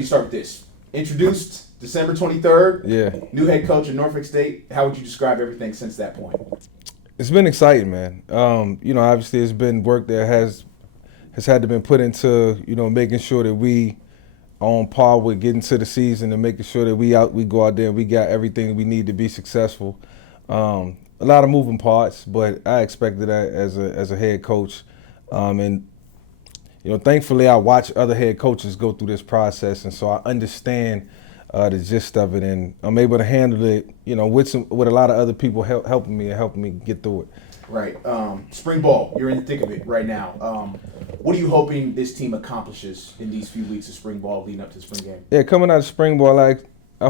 me start with this. Introduced December 23rd. Yeah. New head coach at Norfolk State. How would you describe everything since that point? It's been exciting, man. Obviously it's been work that has had to been put into, making sure that we on par with getting to the season and making sure that we go out there and we got everything we need to be successful. A lot of moving parts, but I expected that as a head coach. Thankfully I watch other head coaches go through this process, and so I understand the gist of it, and I'm able to handle it, with a lot of other people helping me get through it. Right. Spring ball, you're in the thick of it right now. What are you hoping this team accomplishes in these few weeks of spring ball leading up to the spring game? Yeah, coming out of spring ball, I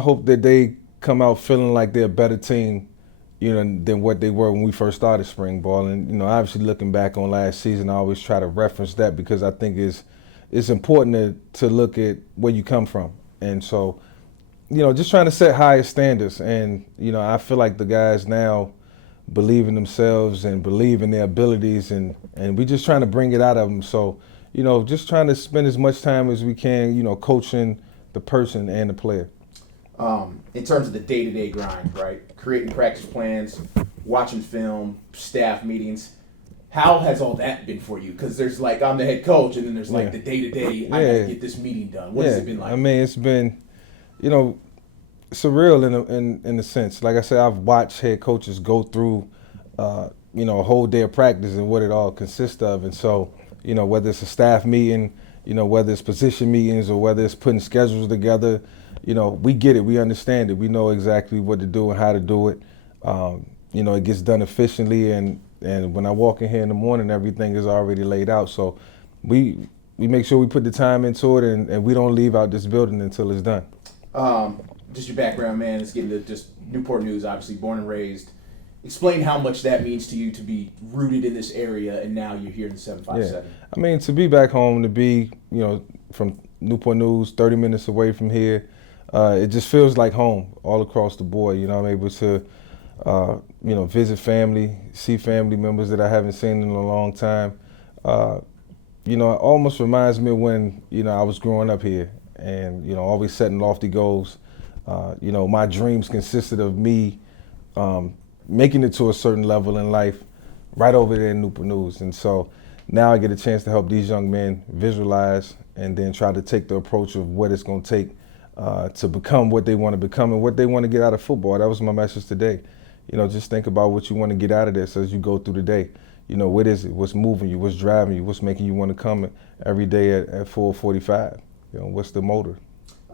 hope that they come out feeling like they're a better team, than what they were when we first started spring ball. And, obviously looking back on last season, I always try to reference that because I think it's important to look at where you come from. And so, just trying to set higher standards. And, I feel like the guys now believe in themselves and believe in their abilities, and we're just trying to bring it out of them. So, just trying to spend as much time as we can, coaching the person and the player. In terms of the day-to-day grind, right? Creating practice plans, watching film, staff meetings. How has all that been for you? Because there's I'm the head coach, and then there's the day-to-day, I gotta get this meeting done. What has it been like? I mean, it's been, surreal in a sense. Like I said, I've watched head coaches go through, a whole day of practice and what it all consists of. And so, whether it's a staff meeting, whether it's position meetings or whether it's putting schedules together, we get it, we understand it, we know exactly what to do and how to do it. It gets done efficiently, and when I walk in here in the morning, everything is already laid out. So we make sure we put the time into it, and we don't leave out this building until it's done. Just your background, man. Let's get into just Newport News, obviously born and raised. Explain how much that means to you to be rooted in this area, and now you're here in the 757. Yeah. I mean, to be back home, to be, from Newport News, 30 minutes away from here, it just feels like home all across the board. I'm able to, visit family, see family members that I haven't seen in a long time. It almost reminds me of when, I was growing up here and, always setting lofty goals. My dreams consisted of me making it to a certain level in life right over there in Newport News. And so now I get a chance to help these young men visualize and then try to take the approach of what it's going to take to become what they want to become and what they want to get out of football. That was my message today. Just think about what you want to get out of this as you go through the day. What is it? What's moving you? What's driving you? What's making you want to come every day at 4:45? What's the motor?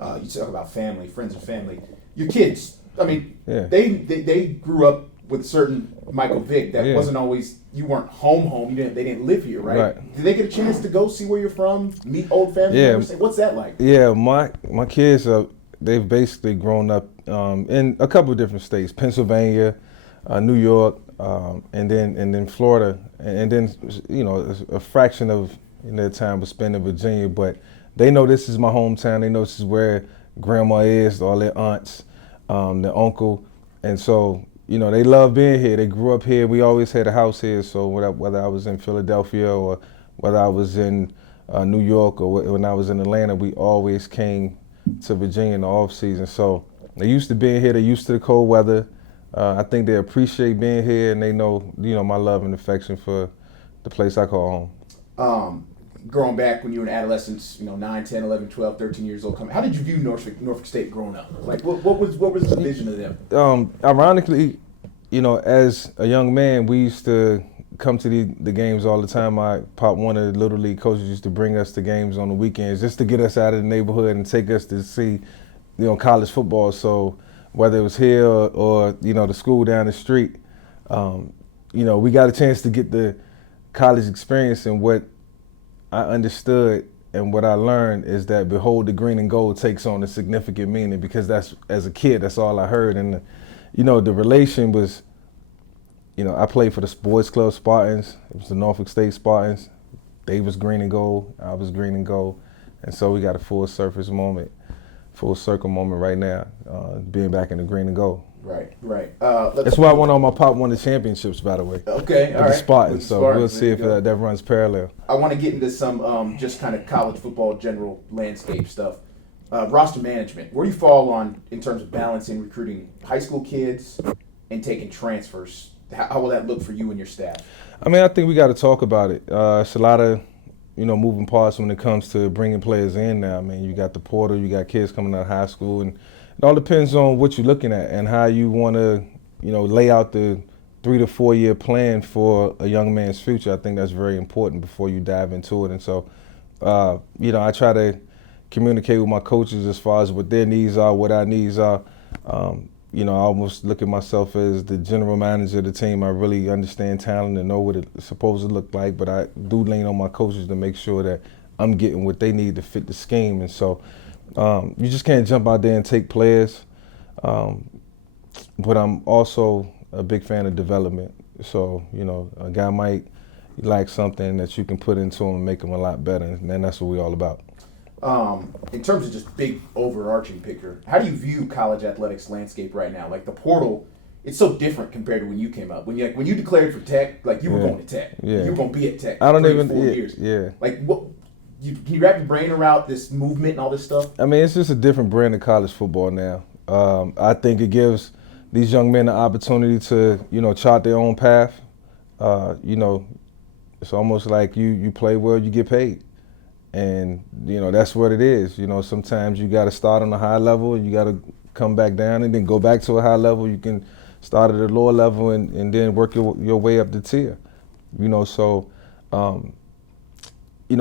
You talk about family, friends and family. Your kids, I mean, yeah. they grew up with certain Michael Vick that wasn't always, you weren't home. They didn't live here, right? Did they get a chance to go see where you're from, meet old family members? What's that like? Yeah, my kids, they've basically grown up in a couple of different states, Pennsylvania, New York, and then Florida, and then a fraction of their time was spent in Virginia. But they know this is my hometown. They know this is where grandma is, all their aunts, their uncle, and so they love being here. They grew up here. We always had a house here. So whether I was in Philadelphia or whether I was in New York or when I was in Atlanta, we always came to Virginia in the off season. So they used to being here. They're used to the cold weather. I think they appreciate being here, and they know my love and affection for the place I call home. Growing back when you were an adolescent, 9, 10, 11, 12, 13 years old, how did you view Norfolk State growing up? What was the vision of them? Ironically, as a young man, we used to come to the games all the time. My pop, one of the Little League coaches, used to bring us to games on the weekends just to get us out of the neighborhood and take us to see, college football. So whether it was here or the school down the street, we got a chance to get the college experience. And what I understood and what I learned is that behold, the green and gold takes on a significant meaning, because as a kid, that's all I heard. And the relation was, I played for the sports club Spartans. It was the Norfolk State Spartans. They was green and gold. I was green and gold. And so we got a full circle moment right now, being back in the green and gold. Right. That's why my pop won the championships, by the way. Okay, all right. The Spartans, so we'll see if that runs parallel. I want to get into some just kind of college football general landscape stuff. Roster management. Where do you fall on in terms of balancing recruiting high school kids and taking transfers? How will that look for you and your staff? I mean, I think we got to talk about it. It's a lot of, moving parts when it comes to bringing players in now. I mean, you got the portal, you got kids coming out of high school, and it all depends on what you're looking at and how you want to, lay out the 3 to 4 year plan for a young man's future. I think that's very important before you dive into it. And so, I try to communicate with my coaches as far as what their needs are, what our needs are. I almost look at myself as the general manager of the team. I really understand talent and know what it's supposed to look like, but I do lean on my coaches to make sure that I'm getting what they need to fit the scheme. And so you just can't jump out there and take players. But I'm also a big fan of development. So, a guy might like something that you can put into him and make him a lot better, and that's what we're all about. In terms of just big overarching picture, how do you view college athletics landscape right now? Like the portal, it's so different compared to when you came up. When you declared for Tech, like you were going to Tech. Yeah. You were going to be at Tech. I don't 3 even. to 4 years. Yeah. Like what? Can you wrap your brain around this movement and all this stuff? I mean, it's just a different brand of college football now. I think it gives these young men the opportunity to, chart their own path. It's almost like you play well, you get paid. And, that's what it is. Sometimes you got to start on a high level and you got to come back down and then go back to a high level. You can start at a lower level and then work your way up the tier.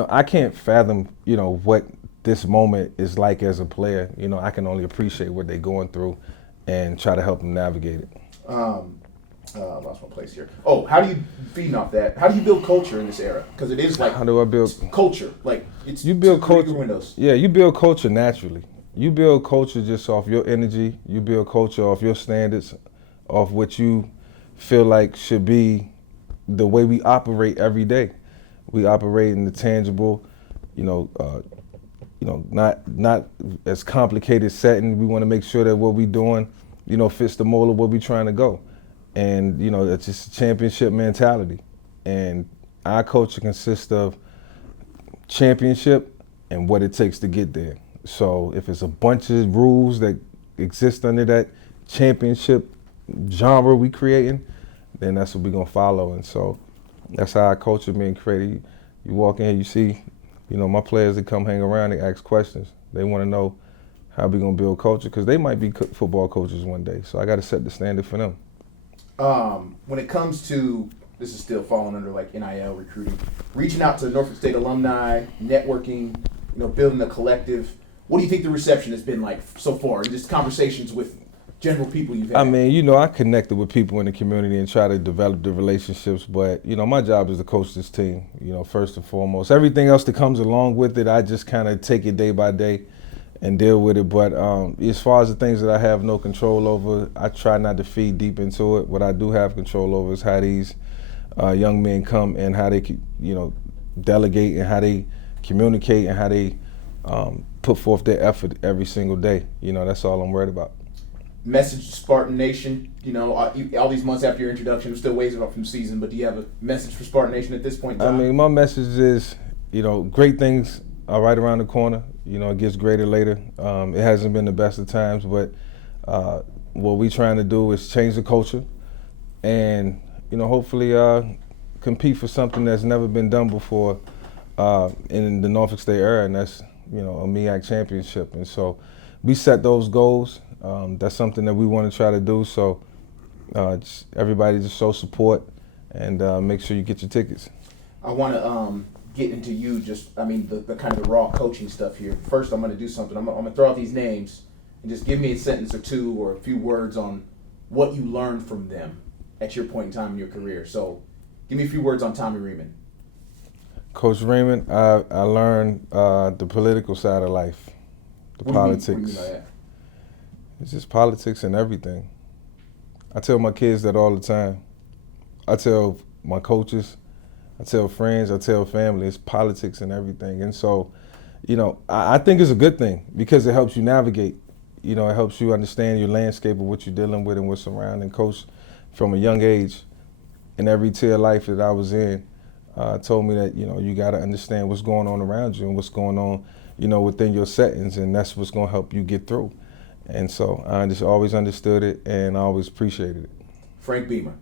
I can't fathom, what this moment is like as a player. I can only appreciate what they're going through and try to help them navigate it. Lost my place here. Oh, how do you, feeding off that, how do you build culture in this era? Because it is like, how do I build culture? Like it's you build culture. Windows. Yeah, you build culture naturally. You build culture just off your energy. You build culture off your standards, off what you feel like should be the way we operate every day. We operate in the tangible, not as complicated setting. We want to make sure that what we're doing, fits the mold of where we're trying to go. And, it's just a championship mentality. And our culture consists of championship and what it takes to get there. So if it's a bunch of rules that exist under that championship genre we creating, then that's what we're going to follow. And so that's how our culture being created. You walk in, you see, my players that come hang around, they ask questions. They want to know how we going to build culture because they might be football coaches one day. So I got to set the standard for them. When it comes to, this is still falling under like NIL recruiting, reaching out to Norfolk State alumni, networking, building a collective, what do you think the reception has been like so far? Just conversations with general people you've had. I mean, I connected with people in the community and try to develop the relationships, but, my job is to coach this team, first and foremost. Everything else that comes along with it, I just kind of take it day by day and deal with it. But as far as the things that I have no control over, I try not to feed deep into it. What I do have control over is how these young men come and how they, delegate and how they communicate and how they put forth their effort every single day. That's all I'm worried about. Message to Spartan Nation, all these months after your introduction, we're still ways off from season, but do you have a message for Spartan Nation at this point in time? I mean, my message is, great things are right around the corner. It gets greater later. It hasn't been the best of times, but what we're trying to do is change the culture and, hopefully compete for something that's never been done before in the Norfolk State era, and that's, a MEAC championship. And so we set those goals. That's something that we want to try to do. So everybody just show support and make sure you get your tickets. I want to get into you the kind of the raw coaching stuff here. First, I'm going to do something. I'm going to throw out these names and just give me a sentence or two or a few words on what you learned from them at your point in time in your career. So give me a few words on Tommy Reamon. Coach Reamon, I learned the political side of life, politics. What do you mean by that? It's just politics and everything. I tell my kids that all the time. I tell my coaches, I tell friends, I tell family, it's politics and everything. And so, I think it's a good thing because it helps you navigate. It helps you understand your landscape of what you're dealing with and what's around. And Coach, from a young age, in every tier of life that I was in, told me that, you got to understand what's going on around you and what's going on, within your settings, and that's what's going to help you get through. And so I just always understood it, and I always appreciated it. Frank Beamer.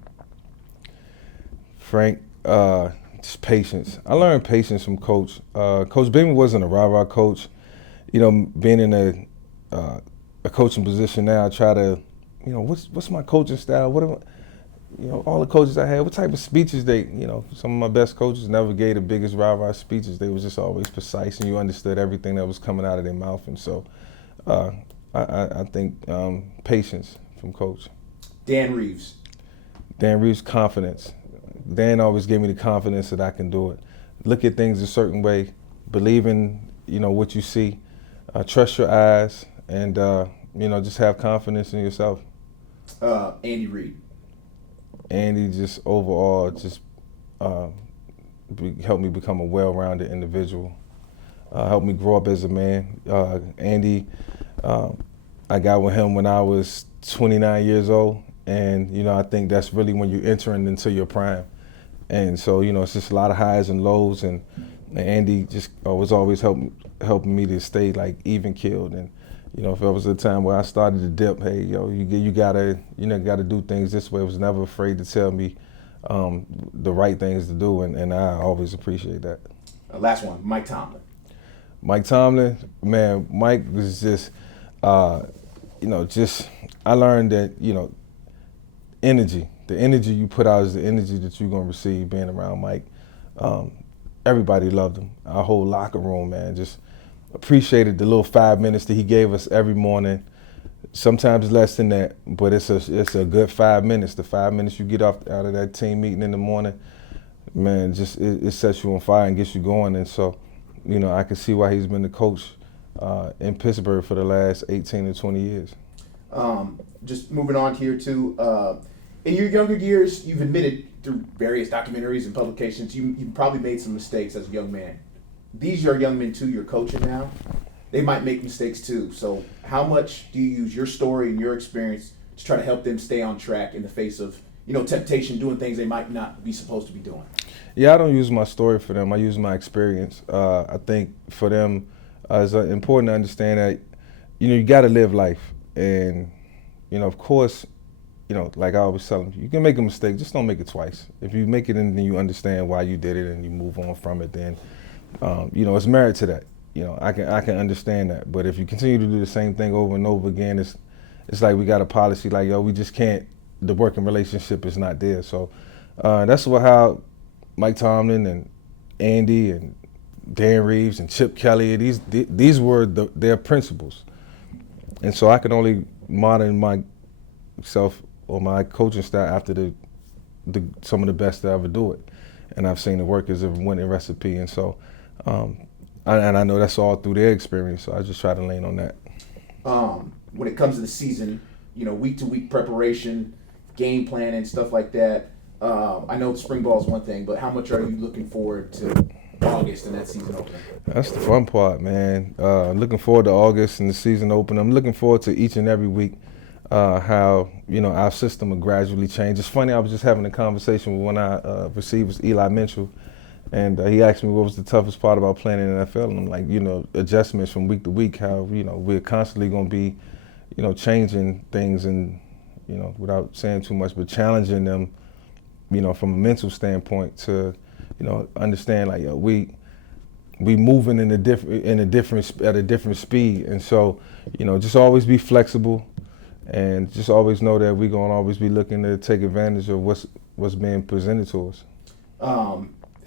Frank, just patience. I learned patience from Coach. Coach Beamer wasn't a rah-rah coach. Being in a coaching position now, I try to, what's my coaching style? What am I, all the coaches I had, what type of speeches they, some of my best coaches never gave the biggest rah-rah speeches. They was just always precise, and you understood everything that was coming out of their mouth. And so I think patience from Coach. Dan Reeves. Dan Reeves, confidence. Dan always gave me the confidence that I can do it. Look at things a certain way, believe in, what you see, trust your eyes, and, just have confidence in yourself. Andy Reid. Andy just overall just helped me become a well-rounded individual, helped me grow up as a man. Andy, I got with him when I was 29 years old, and, I think that's really when you're entering into your prime. And so, it's just a lot of highs and lows, and Andy just was always helping me to stay like even keeled. And if there was a time where I started to dip, hey, you gotta do things this way. I was never afraid to tell me the right things to do, and I always appreciate that. Last one, Mike Tomlin. Mike Tomlin, man, Mike was just, I learned that, energy. The energy you put out is the energy that you're gonna receive being around Mike. Everybody loved him. Our whole locker room, man, just appreciated the little 5 minutes that he gave us every morning. Sometimes less than that, but it's a good 5 minutes. The 5 minutes you get out of that team meeting in the morning, man, just it sets you on fire and gets you going. And so, I can see why he's been the coach in Pittsburgh for the last 18 to 20 years. Just moving on here too. In your younger years, you've admitted through various documentaries and publications, you probably made some mistakes as a young man. These are young men too you're coaching now. They might make mistakes too. So how much do you use your story and your experience to try to help them stay on track in the face of, temptation, doing things they might not be supposed to be doing? Yeah, I don't use my story for them. I use my experience. I think for them, it's important to understand that, you got to live life. And, of course, like I always tell them, you can make a mistake, just don't make it twice. If you make it and then you understand why you did it and you move on from it, then, it's merit to that. I can understand that. But if you continue to do the same thing over and over again, it's like we got a policy like, we just can't, the working relationship is not there. So that's how Mike Tomlin and Andy and Dan Reeves and Chip Kelly, these were their principles. And so I can only modern myself or my coaching style after some of the best that ever do it. And I've seen it work as a winning recipe. And so, and I know that's all through their experience, so I just try to lean on that. When it comes to the season, week-to-week preparation, game planning, stuff like that, I know spring ball is one thing, but how much are you looking forward to August and that season opener? That's the fun part, man. Looking forward to August and the season opener. I'm looking forward to each and every week. How our system will gradually change. It's funny, I was just having a conversation with one of our receivers, Eli Mitchell, and he asked me what was the toughest part about playing in the NFL, and I'm like, adjustments from week to week, how, we're constantly going to be, changing things and, without saying too much, but challenging them, from a mental standpoint to, understand like, we moving at a different speed. And so, just always be flexible. And just always know that we're going to always be looking to take advantage of what's being presented to us.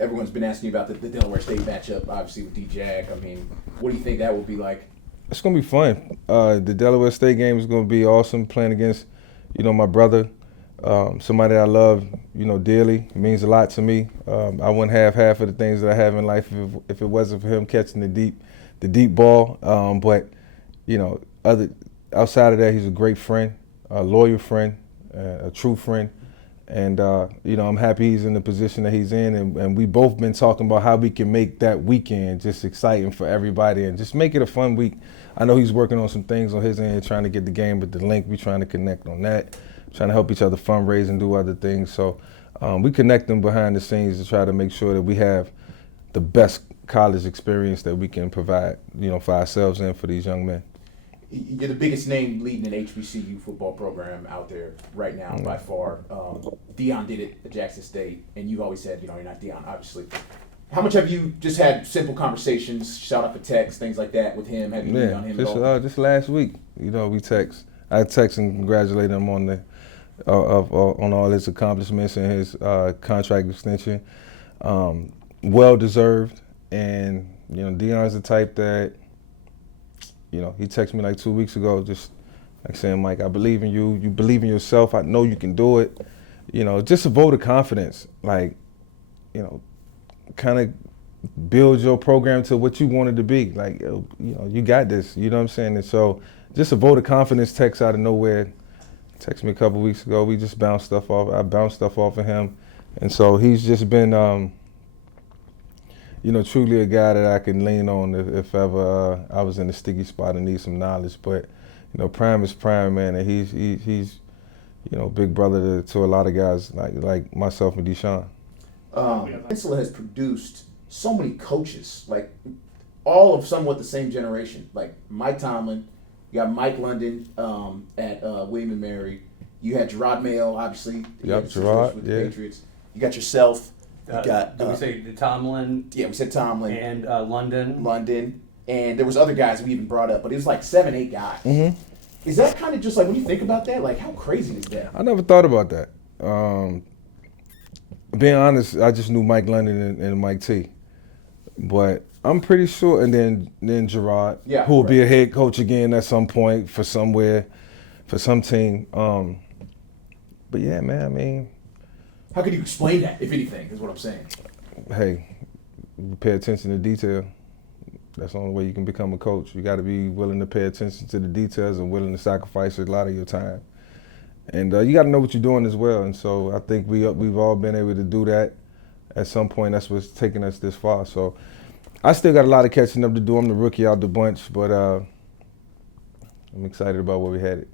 Everyone's been asking you about the Delaware State matchup, obviously with D-Jack. I mean, what do you think that will be like? It's going to be fun. The Delaware State game is going to be awesome, playing against, my brother, somebody that I love, dearly. It means a lot to me. I wouldn't have half of the things that I have in life if it wasn't for him catching the deep ball. But, outside of that, he's a great friend, a loyal friend, a true friend. And, I'm happy he's in the position that he's in. And we both been talking about how we can make that weekend just exciting for everybody and just make it a fun week. I know he's working on some things on his end, trying to get the game with the link. We're trying to connect on that, trying to help each other fundraise and do other things. So we connect them behind the scenes to try to make sure that we have the best college experience that we can provide, for ourselves and for these young men. You're the biggest name leading an HBCU football program out there right now by far. Deion did it at Jackson State, and you've always said, you're not Deion, obviously. How much have you just had simple conversations, shout out for text, things like that with him? Have you leaned on him at all? Just last week, we text. I text and congratulate him on on all his accomplishments and his contract extension. Well deserved, and Deion's the type that. He texted me like 2 weeks ago, just like saying, Mike, I believe in you. You believe in yourself. I know you can do it. Just a vote of confidence. Like, kind of build your program to what you want it to be. Like, you got this. You know what I'm saying? And so, just a vote of confidence text out of nowhere. Texted me a couple weeks ago. We just bounced stuff off. I bounced stuff off of him, and so he's just been. Truly a guy that I can lean on if ever I was in a sticky spot and need some knowledge. But, prime is prime, man, and he's big brother to a lot of guys like myself and Deshaun. Peninsula has produced so many coaches, like all of somewhat the same generation. Like Mike Tomlin, you got Mike London at William & Mary. You had Gerard Mayo, obviously. Yep, Gerard, with the Patriots. You got yourself. You got, did we say Tomlin? Yeah, we said Tomlin. And London. London. And there was other guys we even brought up, but it was like 7, 8 guys. Mm-hmm. Is that kind of just like, when you think about that, like how crazy is that? I never thought about that. Being honest, I just knew Mike London and Mike T. But I'm pretty sure, and then Gerard, who will be a head coach again at some point for somewhere, for some team. But yeah, man, I mean. How could you explain that, if anything, is what I'm saying? Hey, pay attention to detail. That's the only way you can become a coach. You got to be willing to pay attention to the details and willing to sacrifice a lot of your time. And you got to know what you're doing as well. And so I think we've all been able to do that at some point. That's what's taken us this far. So I still got a lot of catching up to do. I'm the rookie out the bunch, but I'm excited about where we headed.